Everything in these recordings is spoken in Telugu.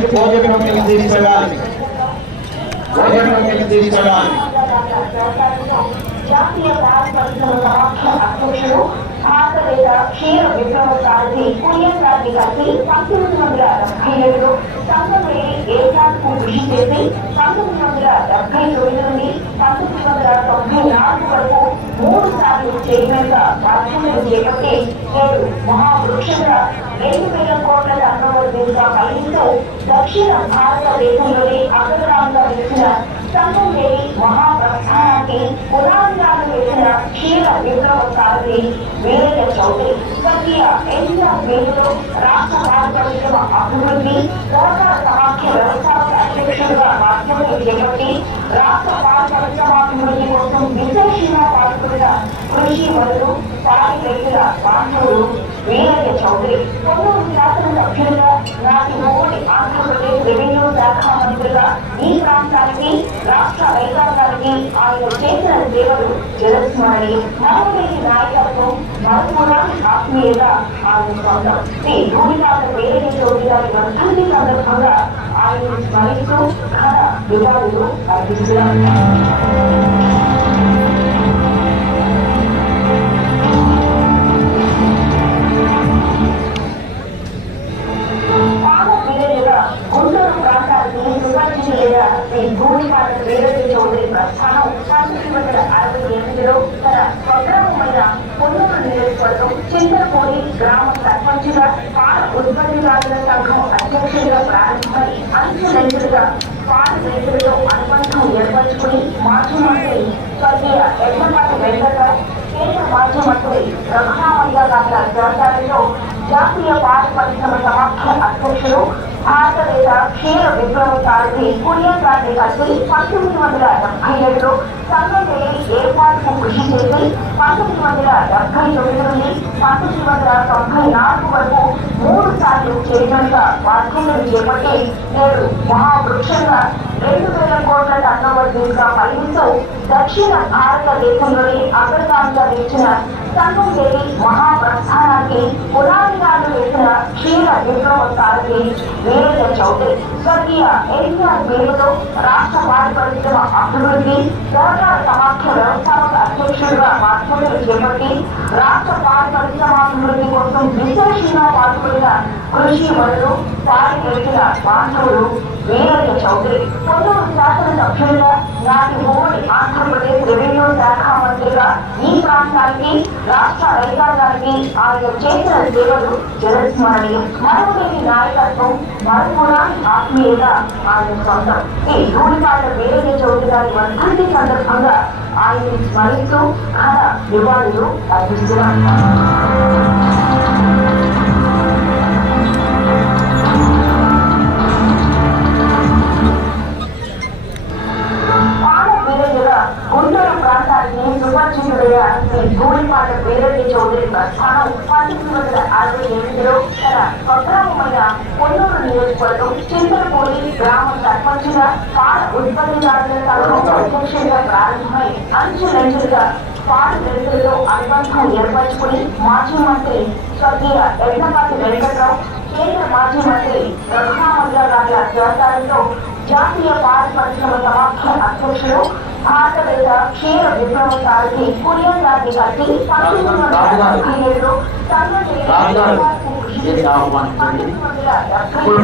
నుంచి భోజనం తీసుకెళ్ళాలి భోజనంలోకి తీసుకెళ్ళాలి జాతీయ రాష్ట్ర సమాఖ్య అధ్యక్షుడు భారతదేశ క్షీర విప్లవ సారథి కురియన్ గారిని కలిసి పంతొమ్మిది వందల డెబ్బై ఏడులో కృషి చేసి పంతొమ్మిది వందల డెబ్బై తొమ్మిది నుండి పంతొమ్మిది వందల తొంభై నాలుగు వరకు మూడు సార్లు చైర్మన్గా బాధ్యతలు చేపట్టి నేడు మహావృక్షంగా రెండు వేల కోట్ల టర్నోవర్గా దక్షిణ భారతదేశంలోని నిలిచిన సంఘం లేని మహాప్రస్థానానికి పునాదిరాలు వేసిన క్షీర వీరయ్య చౌదరి స్వర్గీయ ఎన్టీఆర్ రాష్ట్ర అభివృద్ధి సమాఖ్య వ్యవస్థాపక బాధ్యతలు చేపట్టి రాష్ట్ర పారిశ్రామికాభివృద్ధి కోసం విశేషంగా పాల్గొన్న కృషి మరియు సాయి రైతుల బాంధవుడు వీరయ్య చౌదరి పొన్నూరు శాసన సభ్యులుగా నాటి మూడి ఆంధ్రప్రదేశ్ రెవెన్యూ శాఖ మంత్రిగా ఈ ప్రాంతానికి రాష్ట్ర రైతాంగానికి ఆయన చేసిన సేవలు జలస్మరణి నవవేది నాయకత్వం మరపురాని ఆత్మీయత ఆయన సొంతం శ్రీ భూమికాల వేరే చౌదరి గారి వర్ధంతి సందర్భంగా ఆయన సమాఖ్య భారతదేశ క్షీర విప్లవ సారథి కురియన్ గారిని కలిసి పంతొమ్మిది వందల డెబ్బై ఏడులో సంఘం ఏర్పాటుకు కృషి చేసి పంతొమ్మిది వందల డెబ్బై తొమ్మిది నుండి పంతొమ్మిది వందల తొంభై నాలుగు వరకు మూడు సార్లు చైర్మన్గా బాధ్యతలు చేపట్టి నేడు మహావృక్షంగా రెండు వేల కోట్ల టర్నోవర్గా దక్షిణ భారతదేశంలోని అగ్రగామిగా నిలిచిన సంఘం దేవి మహాప్రస్థానానికి పునాదిరాలు వేసిన క్షీర విప్లవ సారథి వీరేంద్ర చౌదరి స్వర్గీయ ఎన్టీఆర్ పేరుతో రాష్ట్ర వారి పరిశ్రమ అభివృద్ధి సహకార సమాఖ్య వ్యవస్థాపక అధ్యక్షుడిగా బాధ్యతలు చేపట్టి రాష్ట్ర పాడి పరిశ్రమాభివృద్ధి కోసం విశేషంగా పాల్గొన్న కృషి వరులు పాడి రైతుల బాంధవుడు వీరయ్య చౌదరి. పొన్నూరు శాసన సభ్యులుగా నాటి ఆంధ్రప్రదేశ్ రెవెన్యూ శాఖ మంత్రిగా ఈ ప్రాంతానికి రాష్ట్ర రైతాంగానికి ఆయన చేసిన సేవలు మరొకటి నాయకత్వం మరపురాని ఆత్మీయత ఆయన సొంతం ఈ ధూళిపాట చౌదరి గారి వర్ధంతి సందర్భంగా ఆయన్ని స్మరిస్తూ ఘన నివాళులు అర్పిస్తున్నారు ప్రాంతానికి సుపరిచితుడైన శ్రీ ధూళిపాట వీరయ్య చౌదరి ప్రస్థానం పంతొమ్మిది వందల అరవై ఎనిమిదిలో తన స్వగ్రామమైన పొన్నూరు నియోజకవర్గం చింతలపూడి గ్రామ సర్పంచ్గా పాల ఉత్పత్తిదారుల సంఘం అధ్యక్షుడిగా ప్రారంభమై పాల రైతులతో అనుబంధం ఏర్పరచుకుని మాజీ మంత్రి స్వర్గీయ ఎడ్లపాటి వెంకట్రావు కేంద్ర మాజీ మంత్రి రఘురామయ్య గారి అధ్యక్షతలో జాతీయ పాల పరిశ్రమ సమాఖ్య అధ్యక్షుడు భారతదేశ క్షీర కురియన్ పంతొమ్మిది వందల రాజుగారు, ఇప్పుడు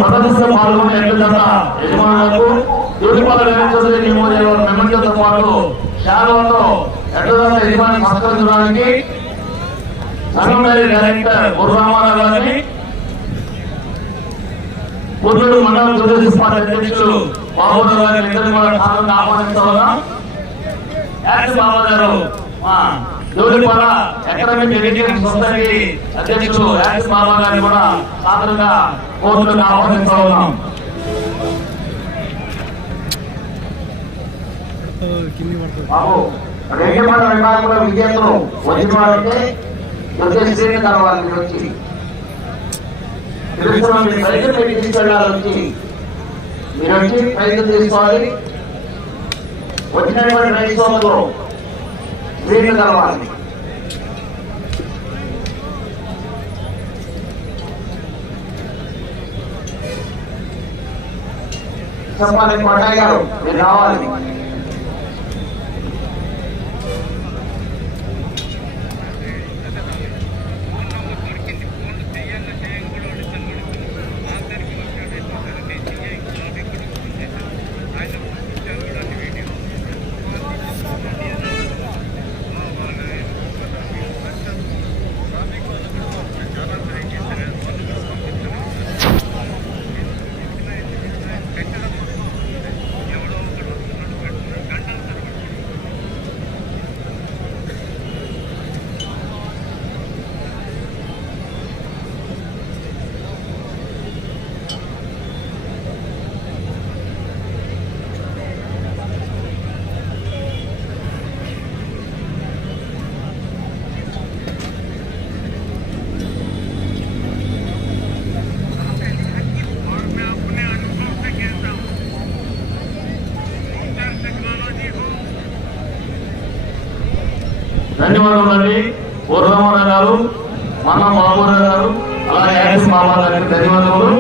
పాటు శాలవతో ఎడ్లజత యజమాని సత్కరించడానికి సంఘం డైరెక్టర్ గురురామారావు గారిని పుల్లూరు మండలం తెలుగుదేశం పార్టీ అధ్యక్షులు బాబు గారిని ఇద్దరు కూడా ఆహ్వానించాలన్నా యాక్ట్ బాబు గారు జోలిపాల ఎడ్యుకేషన్ సొసైటీ అధ్యక్షులు యాక్ట్ బాబా గారిని కూడా సాధారణంగా కోర్టులకు బాబు విభాగంలో విద్యార్థులు వచ్చిన శ్రేణి మీరు వచ్చి తెలుసుకున్న తీసుకెళ్ళాలి వచ్చి మీరు వచ్చి ప్రయత్నం తీసుకోవాలి వచ్చినటువంటి రైతు సోదరులు కలవాలి చెప్పాలి పట్టాయి గారు మీరు రావాలి. మన బాబు గారు అలాగే యాక్స్ బాబా గారికి ధన్యవాదములు.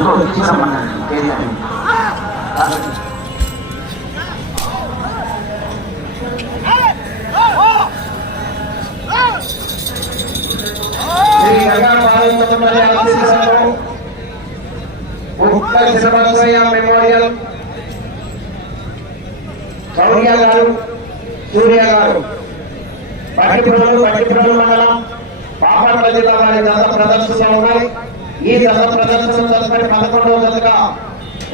ఫోటో తీసుకురమ్మన్నాడు చేయాలి శ్రీ గంగాపాలపల్లి ఆశీస్సులతో ఉప్పల్ శ్రీనివాసయ్య మెమోరియల్ శౌర్య గారు సూర్య గారు పట్టిపురలు పట్టిపురలు మండలం పాపట్ల జిల్లా వారి దశ ప్రదర్శనలో ఉన్నాయి ఈ దశ ప్రదర్శన తదుపరి పదకొండవ దశగా.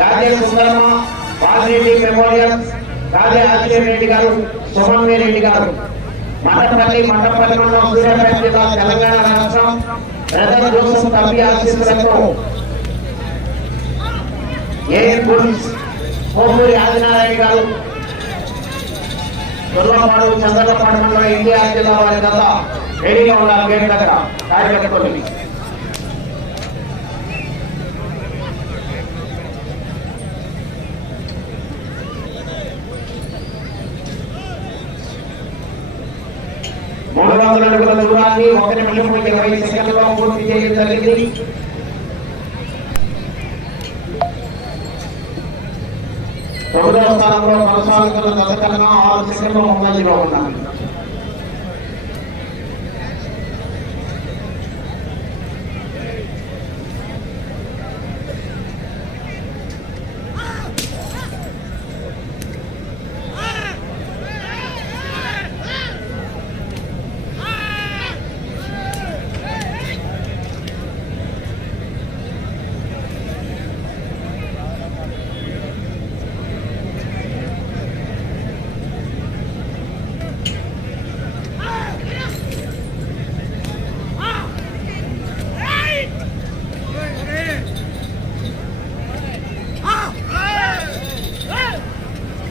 రాజే సుందరమ్మ వాసిరెడ్డి మెమోరియల్ రాజే ఆశ్చర్య రెడ్డి గారు సుమన్వీ రెడ్డి గారు. మఠపల్లి మఠపల్లి మండలం సూర్యాపేట జిల్లా తెలంగాణ రాష్ట్రం. బ్రదర్ జోసఫ్ తప్పి ఆశీస్సులతో ఏ పోలీస్ కోమూరి ఆదినారాయణ గారు తొల్లపాడు చంద్రపాడు మండలం ఎన్టీఆర్ జిల్లా వారి గత రెడీగా ఉన్నారు గేట్ దగ్గర కార్యకర్తలు మూడు వందల అడుగుల దూరాన్ని ఒక నిమిషం ఇరవై సెకండ్లో పూర్తి చేయడం జరిగింది స్థానంలో కొనసాగుతున్న దశకన్నా ఆరు సెకండ్లు ముందంజలో ఉన్నారు పదకొండవ సవాల్ ఐదు దాటి పంట బయటకు వెళ్తే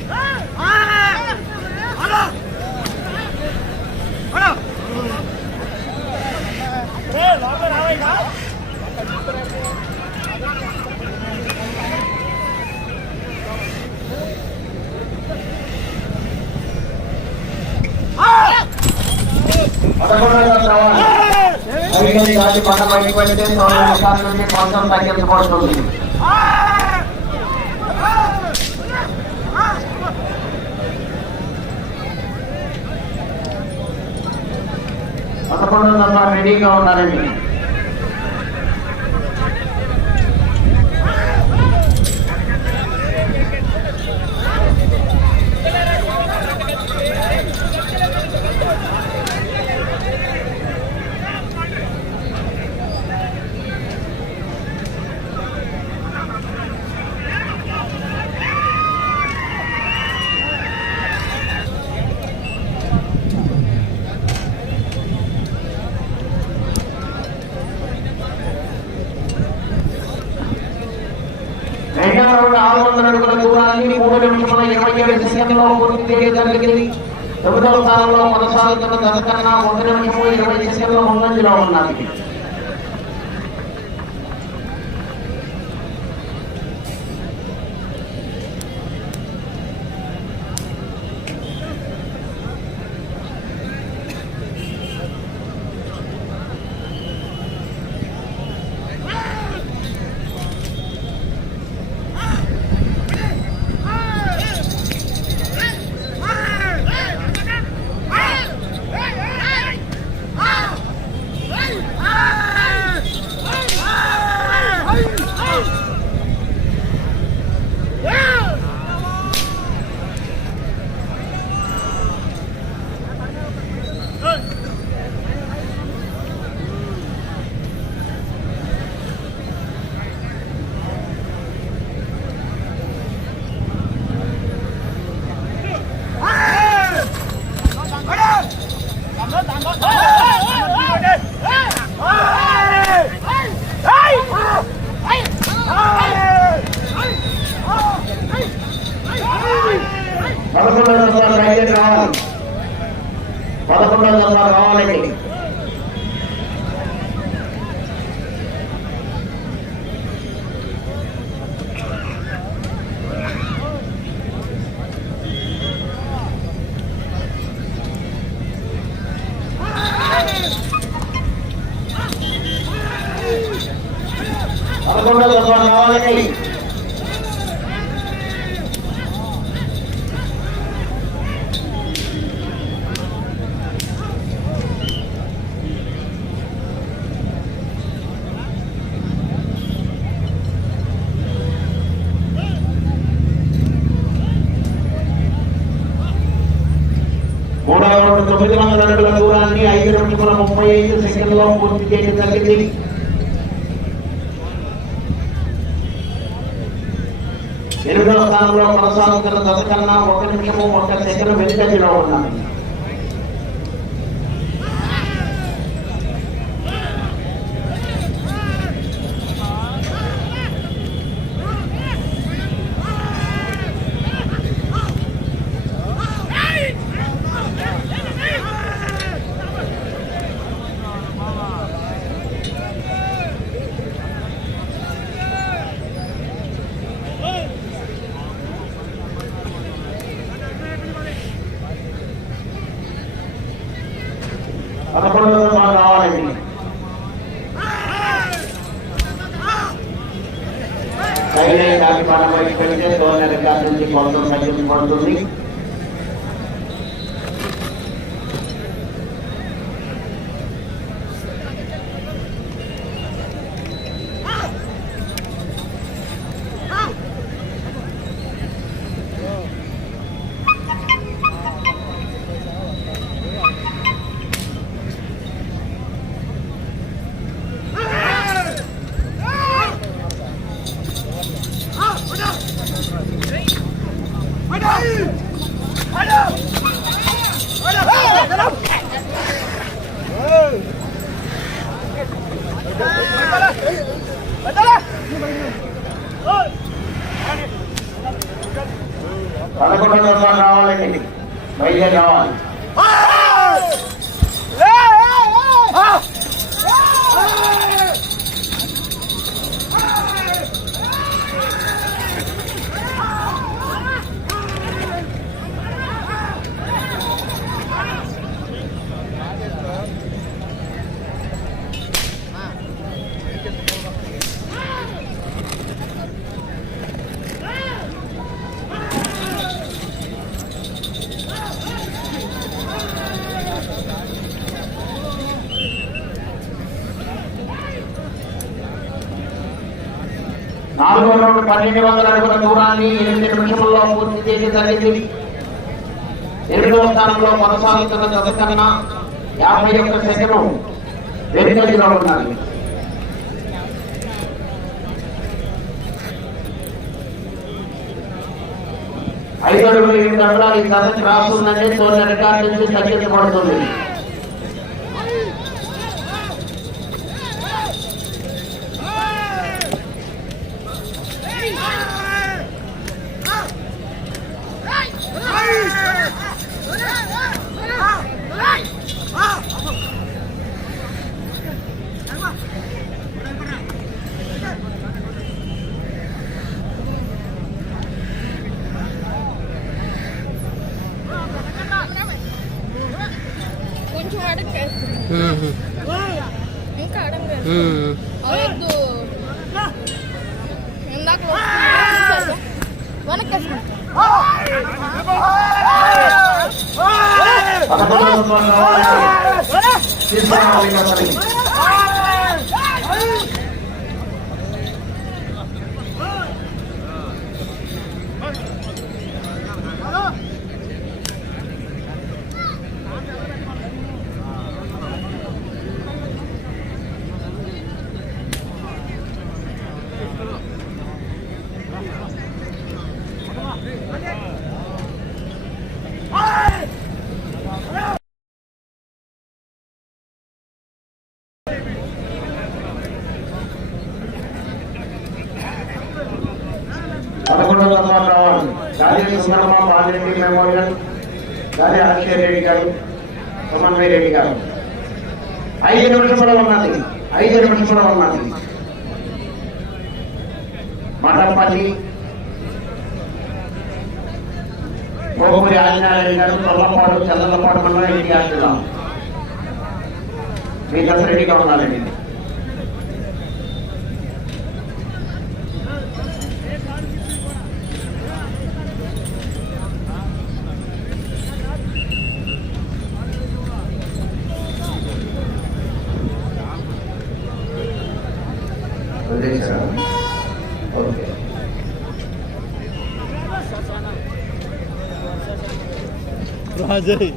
తొమ్మిది నిమిషాల నుండి కొంచెం తగ్గించబడుతుంది పదకొండు వందల రెడీగా ఉన్నారండి రెండవ రౌండ్ ఆరు వందల అడుగుల దూరాన్ని మూడు నిమిషముల ఇరవై ఏడు సెకండ్లో పూర్తి చేయడం జరిగింది తొమ్మిదవ స్థానంలో కొనసాగుతున్న దశకన్నా ఒక నిమిషము ఇరవై సెకండ్ల ముందంజలో ఉన్నది పదకొండు వందల రావాలండి మూడవ రౌండ్ తొమ్మిది వందల అడుగుల దూరాన్ని ఐదు నిమిషముల ముప్పై ఐదు సెకండ్లో పూర్తి చేయడం జరిగింది ఎనిమిదవ స్థానంలో కొనసాగుతున్న దశ కన్నా ఒక నిమిషము ఒక సెకండ్ వెనుకంజలో ఉన్నాం కొంత తగ్గించబడుతుంది పదకొండు వందలు రావాలండి. బయలుదేరి రావాలి. నాలుగో రౌండ్ పన్నెండు వందల అడుగుల దూరాన్ని ఎనిమిది నిమిషంలో పూర్తి చేసి జరిగింది ఎనిమిదవ స్థానంలో కొనసాగుతున్న జత యాభై ఒక్క సెకండ్ వెనుకలో ఉన్నది ఐదు అడుగులు ఎనిమిది అడుగులు ఈ జత క్రాస్ ఉందంటే తోలి రికార్డు నుంచి తగ్గించబడుతుంది. సుందరమ్మ మెమోరియల్ గాలి అక్షయ్ రెడ్డి గారు సమన్వయ రెడ్డి గారు. ఐదు నిమిషముల ఉన్నది ఐదు నిమిషముల ఉన్నది. మఠంపల్లి గోపూరి ఆంజనేయ గారు తొల్లపాడు చల్లపాడు మండలం ఎన్టీఆర్ జిల్లా. మీ దశ రెడ్డిగా ఉన్నారండి. ಅಜಯ್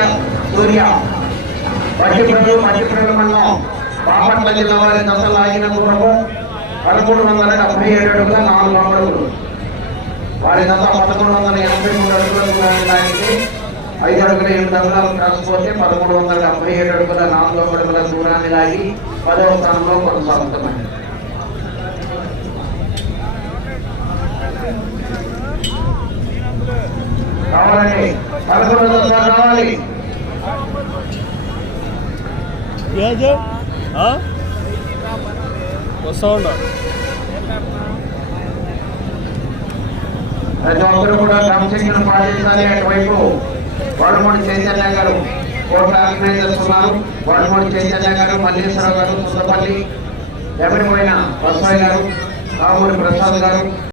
వేరే సూర్య. మధ్యప్రభు మధ్యప్రభు మండలం. బాపట్ల జిల్లా వారి దశ లాగిన దూరము పదకొండు వందల డెబ్బై ఏడు అడుగుల నాలుగు అడుగులు వారి దశ పదకొండు వందల ఎనభై మూడు అడుగుల లాగితే ఐదు అడుగుల ఎనిమిది దశలు కాకపోతే పదమూడు వందల డెబ్బై ఏడు అడుగుల నాలుగు అడుగుల దూరాన్ని లాగి పదవ స్థానంలో కొనసాగుతున్నాయి. కావాలండి పదకొండు వందల వస్తా ప్రతి ఒక్కరు కూడా క్రమశిక్షణ పాటించాలి అటువైపు వాడమూడి చైతన్య గారు కోట్ల ఆర్గనైజర్స్ ఉన్నారు వాడమూడి చైతన్య గారు మల్లేశ్వరరావు గారు సుందపల్లి ఎవరిపోయిన బస్వాయి గారు రామూరి ప్రసాద్ గారు.